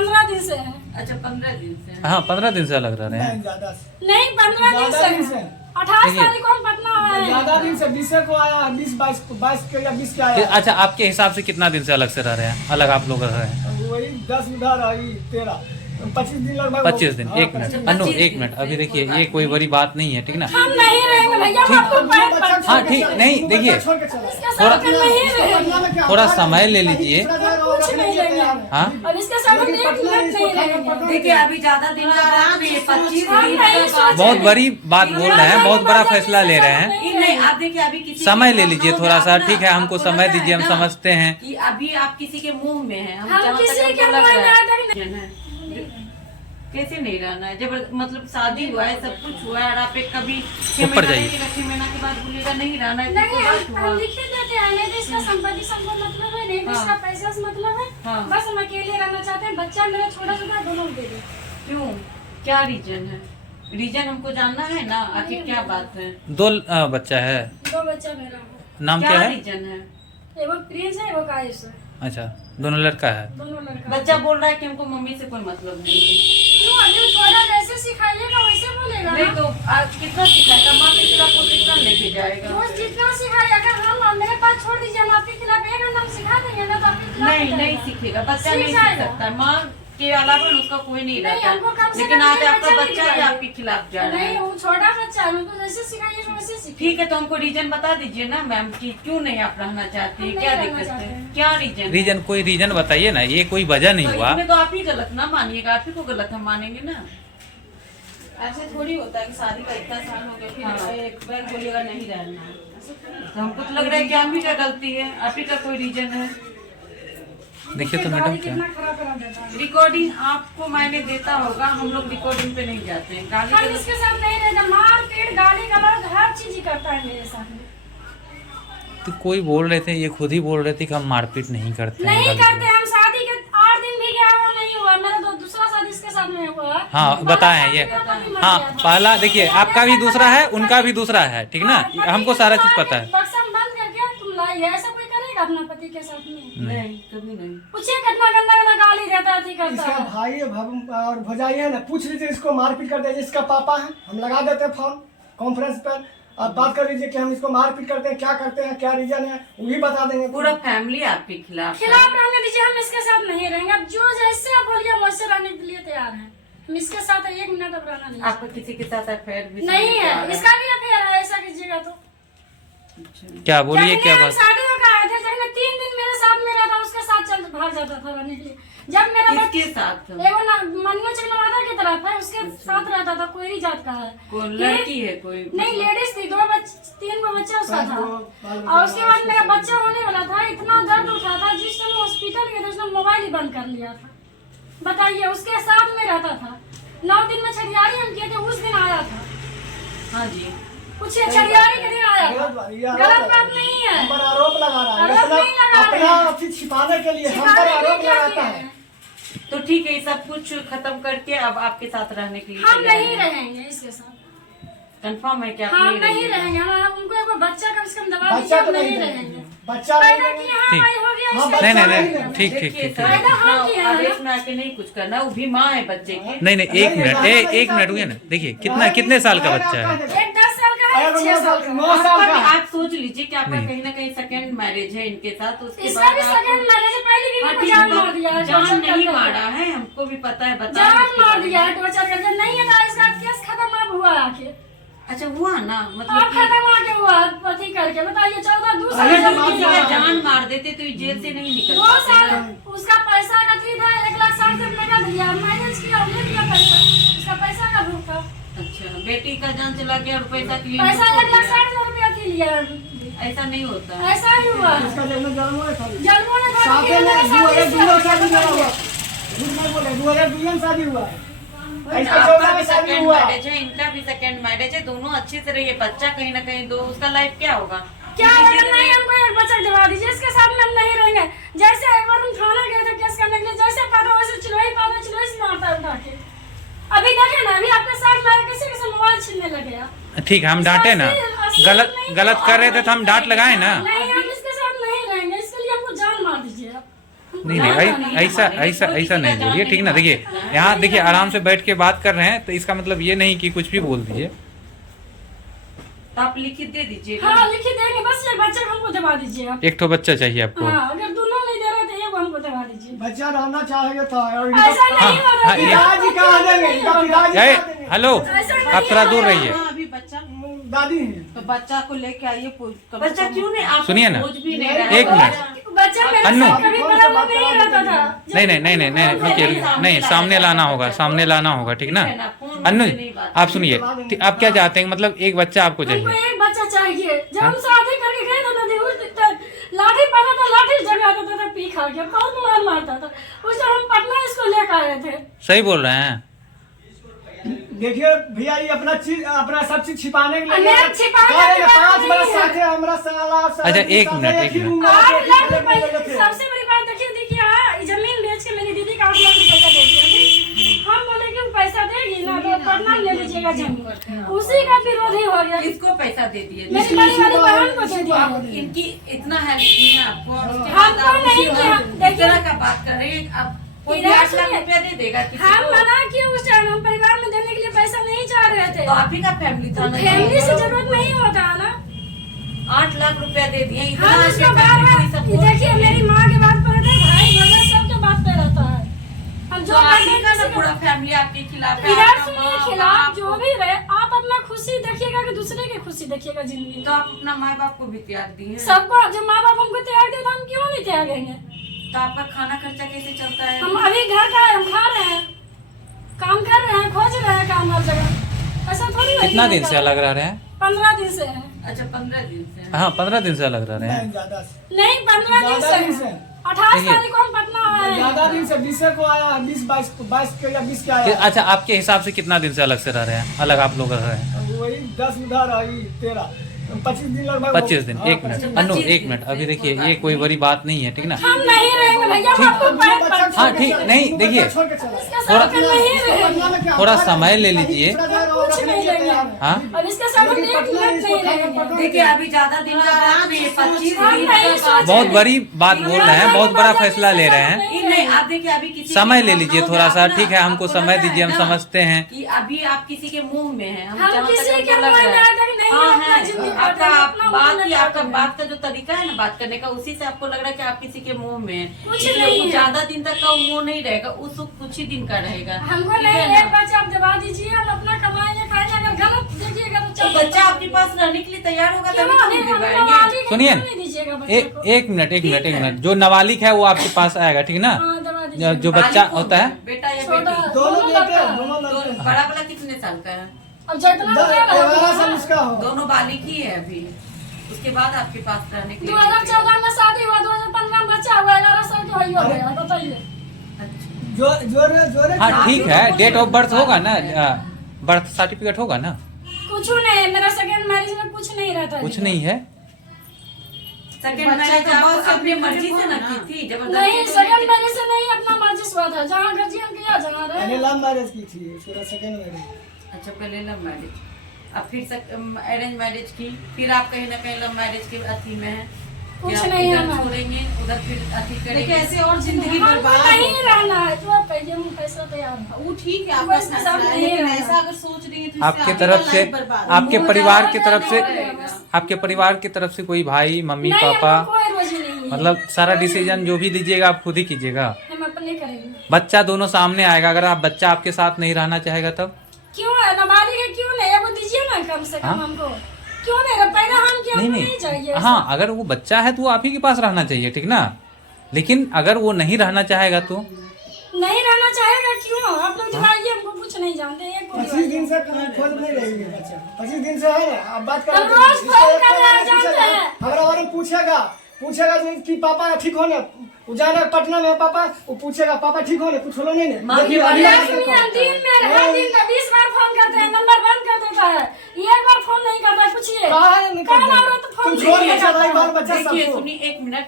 15 दिन से है। अच्छा 15 दिन से। हाँ 15 दिन से अलग रह रहे हैं। नहीं 15 दिन से है। 28 तारीख को हम पटना आए हैं। ज्यादा दिन से 20 को आया, 22 के या 20 के आया। अच्छा आपके हिसाब से कितना दिन से अलग से रह रहे हैं, अलग आप लोग रह रहे हैं? वही 10 उधर आई 13 25 दिन लगभग। 25 दिन। एक मिनट अनु, एक मिनट अभी देखिए, ये कोई बड़ी बात नहीं है, ठीक ना? हम नहीं रहेंगे भैया, हम आपको पैर पर हाँ ठीक, नहीं देखिए इसके साथ हम नहीं रहेंगे। थोड़ा समय ले लीजिए। कुछ नहीं लेंगे। हाँ और इसके साथ हम 1 मिनट नहीं रहेंगे। देखिए अभी ज्यादा दिन का बात नहीं है, 25 दिन। बहुत बड़ी बात बोल रहे हैं, बहुत बड़ा फैसला ले रहे हैं। नहीं आप देखिए अभी किसी समय ले लीजिए थोड़ा सा, ठीक है? हमको समय दीजिए, हम समझते हैं कि अभी आप किसी के मुंह में हैं। हम जहाँ तक किसी के हमको लग मुंह में रहा नहीं है। कैसे नहीं रहना है? जब मतलब शादी हुआ है, सब कुछ हुआ है, और आप एक कभी 6 ऊपर महीना जाइए। रहेगा, 6 महीना के बाद बोलिएगा नहीं रहना है। नहीं, तो बात हुआ। हम लिखे देते हैं, नहीं तो इसका संपत्ति सबको मतलब है, नहीं तो इसका पैसा से मतलब है। हाँ। बस हम अकेले रहना चाहते हैं, बच्चा मेरा छोटा छोटा दोनों दे दे। क्यों, क्या रीजन है? रीजन हमको जानना है ना, आखिर क्या बात है? 2 बच्चा है। 2 बच्चा मेरा है। नाम क्या है? रीजन है? एगो प्रिंस है, एगो कायुष है। अच्छा दोनों लड़का है। दोनों लड़का। बच्चा बोल रहा है कि हमको मम्मी से कोई मतलब नहीं है। क्यों अभी छोटा जैसे सिखाइएगा वैसे बोलेगा नहीं ना। तो आज कितना सिखाएगा? माँ के खिलाफ वो कितना लेके जाएगा? वो जितना सिखाएगा, अगर हम मेरे पास छोड़ दीजिए, हम आपके खिलाफ 1 घंटा में सिखा देंगे ना, तो आपके खिलाफ नहीं जाएगा। नहीं सीखेगा, बच्चा सीख नहीं सीख जाएगा। सकता। माँ के अलावा उसका कोई नहीं नहीं, रहता हमको कम से लेकिन कम आज ये आपका बच्चा बच्चा नहीं ही जाएगा। आपके खिलाफ जा रहा नहीं, है। वो छोटा बच्चा है, उनको जैसे सिखाइएगा वैसे सीखेगा। ठीक है तो हमको रीजन बता दीजिए ना मैम कि क्यों नहीं आप रहना चाहती है, हम क्या नहीं दिक्कत रहना है, चाहते हैं। क्या रीजन? रीजन, कोई रीजन बताइए ना, ये कोई वजह नहीं हुआ। इसमें तो आप ही गलत ना मानिएगा, आप ही को गलत हम मानेंगे ना। ऐसे थोड़ी होता है कि शादी का इतना साल हो गया हाँ। फिर एक बार बोलिएगा नहीं रहना है। ऐसे थोड़ी होता तो हमको तो लग रहा है कि आप ही का गलती है, आप ही का कोई रीजन है। देखिए तो मैडम क्या, कितना खराब करा देता है। रिकॉर्डिंग आपको मैंने देता होगा, हम लोग रिकॉर्डिंग पे नहीं जाते हैं। गाली हम गलौज- इसके साथ नहीं रहते, मार पीट गाली गलौज हर चीज ही करता है मेरे साथ में। तो कोई बोल रहे थे, ये खुद ही बोल रहे थे कि हम मारपीट नहीं करते हैं, नहीं गाली करते, गलौज। हम शादी के 8 दिन भी गया वो नहीं हुआ, मेरा तो दूसरा शादी इसके साथ में हुआ है। हाँ बताए हैं ये। हाँ पहला देखिए, आपका भी दूसरा है, उनका भी दूसरा है, ठीक ना? हमको सारा चीज पता है। बक्सा में बंद करके तुम लाई है, ऐसा कोई करेगा अपना पति के साथ में? नहीं कभी नहीं। पूछिए कितना गंदा गंदा गाली देता है, करता इसका है। भाई है, और भजाई है ना, पूछ लीजिए इसको, मारपीट करते हैं। इसका पापा है, हम लगा देते हैं फोन कॉन्फ्रेंस पर, आप बात कर लीजिए कि हम इसको मारपीट करते हैं, क्या करते हैं, क्या रीजन है, वो भी बता देंगे। पूरा फैमिली आपके खिलाफ है। खिलाफ रहने दीजिए, हम इसके साथ नहीं रहेंगे। अब जो जैसे आप बोलिए हम वैसे रहने के लिए तैयार हैं। हम इसके साथ 1 मिनट अब रहना नहीं। आपका किसी के साथ अफेयर भी नहीं समझ में आ रहा है, इसका भी अफेयर है, ऐसा कीजिएगा तो। क्या बोलिए, क्या जखने हम बात? शादी होकर आए थे, जखने 3 दिन मेरे साथ में रहता, उसके साथ चल भाग जाता था रहने के लिए। जब मेरा किसके साथ? एगो ना मनिया चकनवादा की तरफ है, उसके साथ रहता था, कोई जात का है। कौन लड़की है कोई? नहीं लेडीज थी, 3 गो बच्चा उसका था। और उसके बाद मेरा बच्चा होने वाला था, इतना दर्द उठा था, जिस टाइम हॉस्पिटल गए थे उसने मोबाइल ही बंद कर लिया था। बताइए, उसके साथ में रहता था। 9 दिन में छठियारी हम किए थे, उस दिन आया था। हाँ जी। पूछिए, छठियारी के दिन आया था। गलत बात नहीं है। हम पर आरोप लगा रहा है, आरोप नहीं लगा रहे अपना हैं। चीज छिपाने के लिए हम पर सिखाने के लिए आरोप क्या लगाता किया है। है? तो ठीक है, ये सब कुछ खत्म करके अब आपके साथ रहने के लिए हम तैयार नहीं हैं। रहेंगे इसके साथ। कंफर्म है कि आप हम नहीं नहीं रहेंगे? रहेंगे, हम उनको एक बच्चा कम से कम दबा बच्चा दीजिए, तो हम नहीं नहीं रहेंगे। रहेंगे। बच्चा पैदा नहीं किया ठीक। हमारी हो गया, हाँ, इसके नहीं नहीं बाद नहीं, रहेंगे। ठीक ठीक देखिए ठीक सर, ठीक। फायदा हम किया है ना। आदेश में आके नहीं कुछ करना, वो भी माँ है बच्चे की। नहीं नहीं, एक मिनट, एक मिनट हुए ना। देखिए कितने साल का बच्चा है? एक 10 साल का है, अरे 6 साल का 9 साल का है। आप सोच लीजिए कि आपका नहीं। कहीं ना कहीं सेकंड मैरिज है इनके साथ, तो उसके इसका भी बाद सेकंड मैरिज है, पहले भी हाँ, मुझे ठीक जान है, मार दिया है, जान टॉर्चर नहीं करके। मारा है, हमको भी पता है, बता जान मार दिया है, टॉर्चर करके। नहीं है ना, इसका केस खत्म अब हुआ आके। अच्छा हुआ ना, अब मतलब कि खत्म आके हुआ पति करके। बताइए, 14 साल अरे का जब किसी का किया। जान मार देते तो ये जेल से नहीं निकल 2 पाते साल ना। उसका पैसा का थी था, 1,60,000 रुपए का दिया, मैनेज किया, हमने दिया पैसा, उसका पैसा का भूख था। अच्छा, बेटी का जान चला गया और पैसा के लिए पैसा छोड़ दिया। 1,60,000 रुपया की लिया। ऐसा नहीं होता है। ऐसा ही हुआ। इसका जब मैं जन्म हुआ था, जन्मों ने खा साथ लिया, में मेरे साथ 2002 में शादी इससे हुआ। झूठ नहीं बोले, 2002 में शादी हुआ है। इसका आपका 14 भी में शादी सेकंड हुआ। मैरिज है, इनका भी सेकंड मैरिज है, दोनों अच्छे से रहिए। बच्चा कहीं ना कहीं दो, उसका लाइफ क्या होगा? क्या होगा? नहीं, हमको एक बच्चा दिलवा दीजिए, इसके साथ में हम नहीं रहेंगे। जैसे एक बार हम थाना गए थे केस करने के लिए, जैसे पाता वैसे चिल्लाई से मारता है उठा के। अभी देखे ना, अभी आपके साथ में किसी से मोबाइल छीनने लगे आप। ठीक है, हम डांटे ना, गलत कर रहे थे तो हम डांट लगाए ना। नहीं, हम इसके साथ नहीं रहेंगे, इसके लिए हमको जान मार दीजिए आप। नहीं ऐसा ऐसा ऐसा नहीं बोलिए, ठीक ना। देखिए यहाँ देखिए आराम से बैठ के बात कर रहे हैं, तो इसका मतलब ये नहीं कि कुछ भी बोल दीजिए। तो आप लिखित दे दीजिए। हाँ लिखित देंगे, बस एक बच्चा को हमको दबा दीजिए आप। एक तो बच्चा चाहिए आपको। हाँ अगर दोनों नहीं दे रहे तो एक हमको दबा दीजिए। बच्चा रहना चाहेगा तो ऐसा नहीं हो रहा है। पिताजी कहाँ देंगे? इनका पिताजी ए, कहाँ देंगे? हेलो आप थोड़ा दूर रहिए। हाँ, अभी बच्चा दादी हैं। तो बच्चा को लेके आइए। बच्चा क्यों नहीं, आप सुनिए ना, खोज भी नहीं रहा है। एक मिनट। बच्चा मेरे अन्नू। साथ कभी बराबर नहीं रहता था। नहीं रुकिए, नहीं सामने लाना होगा, सामने लाना होगा, ठीक ना। अन्नू आप सुनिए, आप क्या चाहते हैं, मतलब एक बच्चा आपको हमको चाहिए। एक बच्चा चाहिए। जब हम शादी करके गए थे नदी, उस लाठी पड़ा था, लाठी जगा देता था, पी खा के बहुत मार मारता था। उस टाइम हम पटना इसको लेकर आए थे। सही बोल रहे हैं। देखिए भैया, ये अपना चीज, अपना सब चीज छिपाने के लिए मैं छिपाने की बात 5 नहीं बरस है। साथे हमरा साला। अच्छा, एक मिनट। 8 लाख रुपए। सबसे बड़ी बात देखिए हाँ, जमीन बेच के मेरी दीदी का 8 लाख रुपए दे दिया थी। हम बोले कि पैसा देगी ना तो पटना ले लीजिएगा जमीन, उसी का विरोध ही हो गया। किसको पैसा दे दिए? मेरी बड़ी वाली बहन को दे दिया। इनकी इतना हेल्प की है आपको, और उसके बाद हमको आप नहीं किसी किया। और देखिए, तरह का बात कर रहे हैं। अब कोई इधर 8 लाख सुनिए। रुपया दे देगा किसी हम को? मना किए उस टाइम, हम परिवार में देने के लिए पैसा नहीं चाह रहे थे। तो आप ही का फैमिली था ना। फैमिली से जरूरत नहीं होता है ना। 8 लाख रुपया दे दिए, इतना हम आपके इसको फैमिली बार-बार कोई सपोर्ट देखिए, नहीं है। मेरी माँ के बात पर रहता है, भाई भैया सबके बात पे रहता है। हम जो जो आप करते ही हैं का ना किसी पूरा को- फैमिली आपके खिलाफ है। इधर आपका सुनिए, माँ, खिलाफ बाप, जो भी रहे, आप अपना खुशी देखिएगा कि दूसरे की खुशी देखिएगा जिंदगी में। तो आप अपना माँ बाप को भी त्याग दिए। सबको जब माँ बाप हमको त्याग दे तो हम क्यों नहीं त्यागेंगे? तो आपका खाना खर्चा कैसे चलता है? हम अभी घर का है, हम खा रहे हैं, काम कर रहे हैं, खोज रहे हैं काम हर जगह। ऐसा थोड़ी है। कितना दिन से अलग रह रहे हैं? 15 दिन से है। अच्छा 15 दिन से। हाँ 15 दिन से अलग रह रहे हैं। ज्यादा से नहीं 15 दिन ज्यादा दिन से से। है। 28 देखिए। तारीख को हम पटना आए हैं। ज्यादा दिन से 20 को आया, 22 के या 20 के आया। अच्छा आपके हिसाब से कितना दिन से अलग से रह रहे हैं, अलग आप लोग रह रहे हैं? अब वही 10 उधर आई 13 25 दिन लगभग। 25 दिन। हाँ, एक मिनट 25 अन्नू, 25 एक मिनट। अभी देखिए ये कोई बड़ी बात नहीं है, ठीक ना। हम नहीं रहेंगे भैया, हम आपको पैर बच्चा पर- छोड़ हाँ, के ठीक, चला, नहीं, बच्चा देखिए। छोड़ के चला। इसके साथ हम नहीं रहेंगे। पटना में क्या? थोड़ा समय ले लीजिए। कुछ नहीं लेंगे। हाँ और इसके साथ हम 1 मिनट नहीं रहेंगे। देखिए अभी ज्यादा दिन का बात नहीं है, 25 हम दिन नहीं का सोच बात बहुत है। बड़ी बात बोल रहे हैं, बहुत बड़ा फैसला ले रहे हैं। नहीं आप देखिए अभी किसी समय के ले मुंह लीजिए में थोड़ा सा, आप ना- ठीक है, हमको आपको समय लग रहा दीजिए, हम है ना समझते हैं। कि अभी आप किसी के मुंह में हैं। हम जहाँ तक किसी हमको के लग मुंह रहा में है। आज तक नहीं, हाँ हम अपना है, जिंदगी आपका काटे, अपना बात मुंह की में आपका काटे। बात का जो तरीका है ना बात करने का, उसी से आपको लग रहा है कि आप किसी के मुंह में हैं। कुछ इसलिए नहीं वो है। ज्यादा दिन तक का वो मुंह नहीं रहेगा, उस कुछ ही दिन का रहेगा। हमको ठीक नहीं, है ना? एक बच्चा आप दबा दीजिए, हम अपना कमाएंगे खाएंगे। अगर गलत देखिएगा तो तो चल बच्चा आपके पास रहने के लिए तैयार होगा क्यों तभी तो नहीं? हम हम दिलवाएंगे। नाबालिग हैं, सुनिए, क्यों नहीं दीजिएगा बच्चे को? एक मिनट। जो नाबालिग है वो आपके पास आएगा, ठीक ना। हाँ, दबा दीजिए। जो बच्चा बालिग कौन होता है, बेटा या छोटा बेटी? दोनों लड़का बेटे, है। दोनों तो लड़के। बड़ा वाला कितने साल का है? अब जितना हो गया ना, 11 साल उसका हो। दोनों बालिग ही है अभी। उसके बाद आपके पास रहने के लिए 2014 में शादी हुआ, 2015 में बच्चा हुआ, 11 साल का हो गया। बताइए अच्छा। जोरे हाँ ठीक है, डेट ऑफ बर्थ होगा ना, बर्थ सर्टिफिकेट होगा ना। कुछ नहीं है, मेरा सेकंड मैरिज में कुछ नहीं रहता है। कुछ नहीं है। सेकंड मैरिज आप अपनी मर्जी से ना की थी? जबरदस्ती नहीं, तो सेकंड नहीं मैरिज से नहीं, अपना मर्जी से हुआ था। जहाँ गर्जियन किया जहाँ मैंने रहे। लव मैरिज की थी, उसके सेकंड मैरिज। की। अच्छा पहले लव मैरिज, अब फिर अरेंज मैरिज की, फिर आप कहीं ना कहीं लव मैरिज के अथी में है। कुछ कि आप नहीं है इधर हमारा। छोड़ेंगे उधर फिर अथी देखिए करेंगे। ऐसे और जिंदगी हमको बर्बाद नहीं हो। रहना है, जो आप कहिए हम पैसा तैयार है। वो ठीक है, वो आपका इसके फैसला साथ है, नहीं लेकिन रहना। ऐसा अगर सोच रही है तो इससे आपके आपकी तरफ से, लाइफ बर्बाद आपके वो परिवार ज्यादा की तरफ से, नहीं रहेगा। आपके परिवार की तरफ से कोई भाई मम्मी नहीं, पापा, हमको कोई रोजी नहीं है। मतलब सारा डिसीजन जो भी लीजिएगा आप खुद ही कीजिएगा। हम अपने करेंगे। बच्चा दोनों सामने आएगा, अगर आप बच्चा आपके साथ नहीं रहना चाहेगा तब क्यों है नाबालिग है, क्यों नहीं? वो दीजिए ना कम से कम हाँ? हमको। क्यों नहीं? पहले हम क्यों नहीं चाहिए? हाँ अगर वो बच्चा है तो वो आप ही के पास रहना चाहिए, ठीक ना। लेकिन अगर वो नहीं रहना चाहेगा तो नहीं रहना चाहेगा क्यों? आप लोग दिवाइए, हमको कुछ नहीं जानते हैं। 25 दिन से खोज नहीं रही है बच्चा। 25 दिन से है ना, अब बात कर हम रोज फोन कर रहे हैं, जानते हैं। हमारा और पूछेगा कि पापा ठीक हो ना, वो जाना पटना में पापा, वो पूछेगा पापा ठीक हो ना, कुछ हो नहीं ना। माँ की देखिए, बात अभी दस आप- मिनट दिन में हर दिन का 20 बार फोन करते हैं, नंबर बंद कर देता है। एक बार फोन नहीं करता है, पूछिए कहाँ है, नहीं कौन करता है। औरत फोन तुम छोड़ नहीं के चला करता है? बाल बच्चा देखिए सबको। सुनिए 1 मिनट